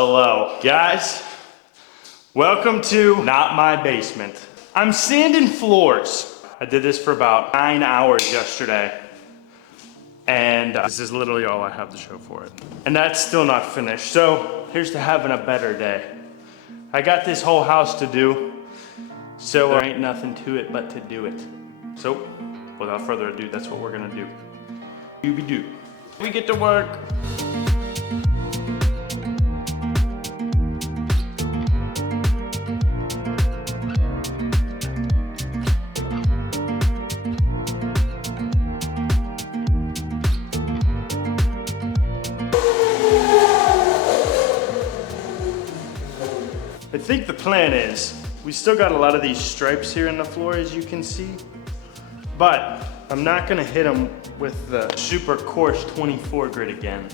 Hello, guys. Welcome to Not My Basement. I'm sanding floors. I did this for about 9 hours yesterday. And this is literally all I have to show for it. And that's still not finished. So here's to having a better day. I got this whole house to do. So there ain't nothing to it but to do it. So without further ado, that's what we're gonna do. Doobie-doo. We get to work. I think the plan is, we still got a lot of these stripes here in the floor as you can see, but I'm not gonna hit them with the super coarse 24 grit again.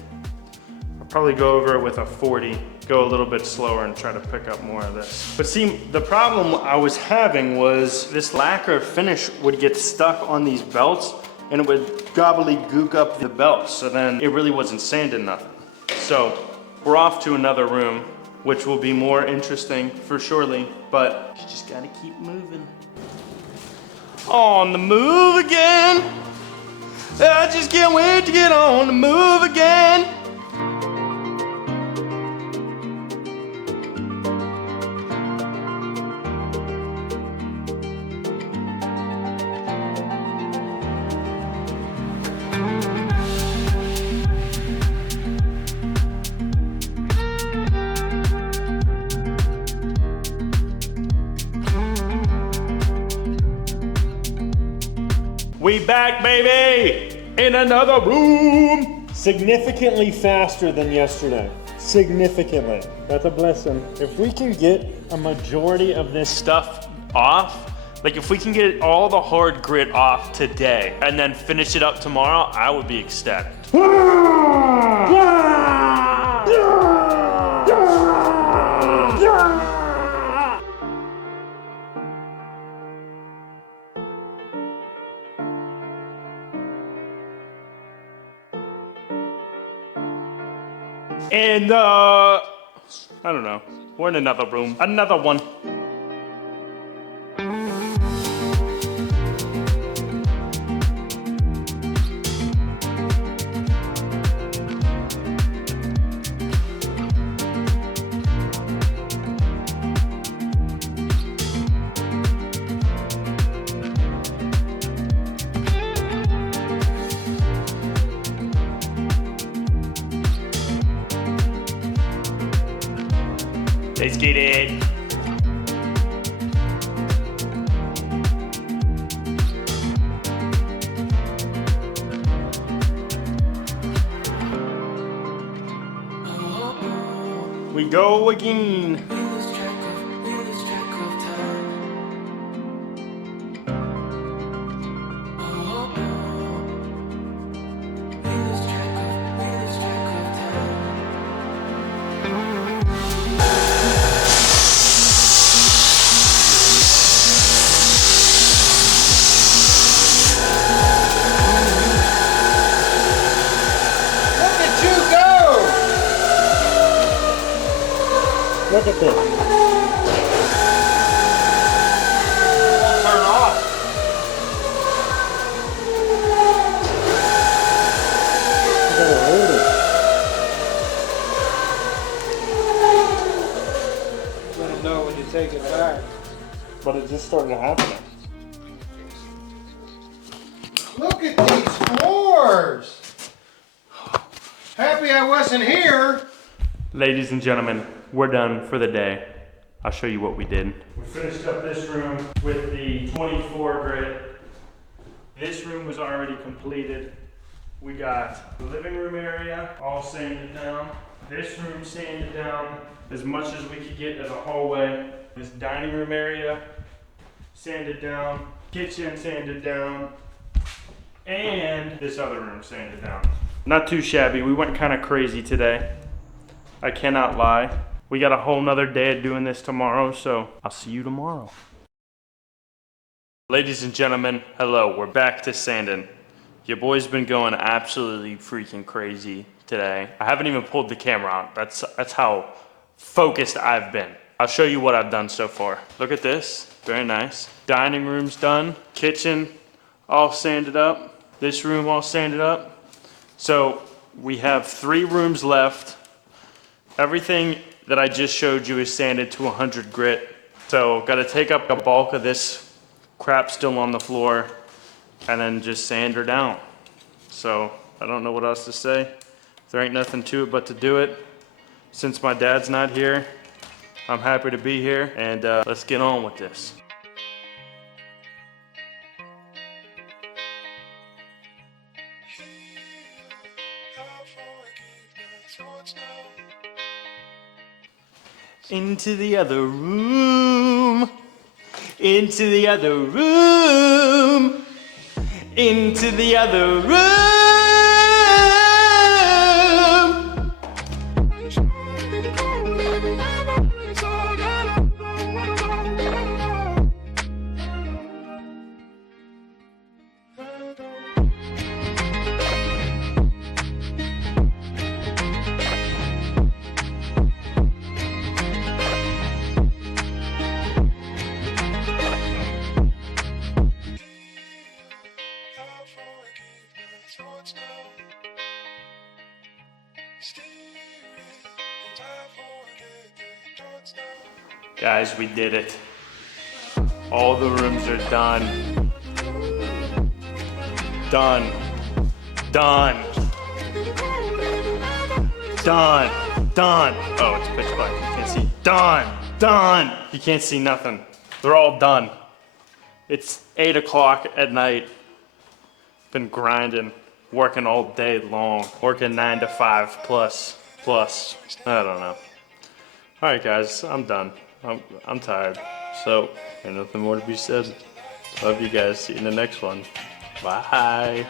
I'll probably go over it with a 40, go a little bit slower and try to pick up more of this. But see, the problem I was having was this lacquer finish would get stuck on these belts and it would gobbledygook up the belts, so then it really wasn't sanding nothing. So we're off to another room, which will be more interesting for surely, but you just gotta keep moving. On the move again. I just can't wait to get on the move again. We back, baby, in another room. Significantly faster than yesterday. Significantly. That's a blessing. If we can get a majority of this Stuff off, like if we can get all the hard grit off today and then finish it up tomorrow, I would be ecstatic. And I don't know, we're in another room, another one. Let's get it. We go again. Look at this. Turn off. You gotta hold it. Let them know when you take it back. But it just started happening. Look at these floors! Happy I wasn't here. Ladies and gentlemen, we're done for the day. I'll show you what we did. We finished up this room with the 24 grit. This room was already completed. We got the living room area all sanded down. This room sanded down as much as we could get as a hallway. This dining room area sanded down. Kitchen sanded down. And this other room sanded down. Not too shabby. We went kind of crazy today. I cannot lie. We got a whole nother day of doing this tomorrow, so I'll see you tomorrow. Ladies and gentlemen, hello. We're back to sanding. Your boy's been going absolutely freaking crazy today. I haven't even pulled the camera out. That's how focused I've been. I'll show you what I've done so far. Look at this, very nice. Dining room's done, kitchen all sanded up, this room all sanded up. So we have 3 rooms left. Everything that I just showed you is sanded to 100 grit. So gotta take up the bulk of this crap still on the floor and then just sand her down. So I don't know what else to say. There ain't nothing to it but to do it. Since my dad's not here, I'm happy to be here, and let's get on with this. Into the other room, into the other room, into the other room. Guys, we did it. All the rooms are done. Done. Done. Done. Done. Oh, it's pitch black. You can't see. Done. Done. You can't see nothing. They're all done. It's 8 o'clock at night. Been grinding, working all day long. Working 9 to 5 plus. I don't know. All right, guys, I'm done. I'm tired. So, ain't nothing more to be said. Love you guys. See you in the next one. Bye.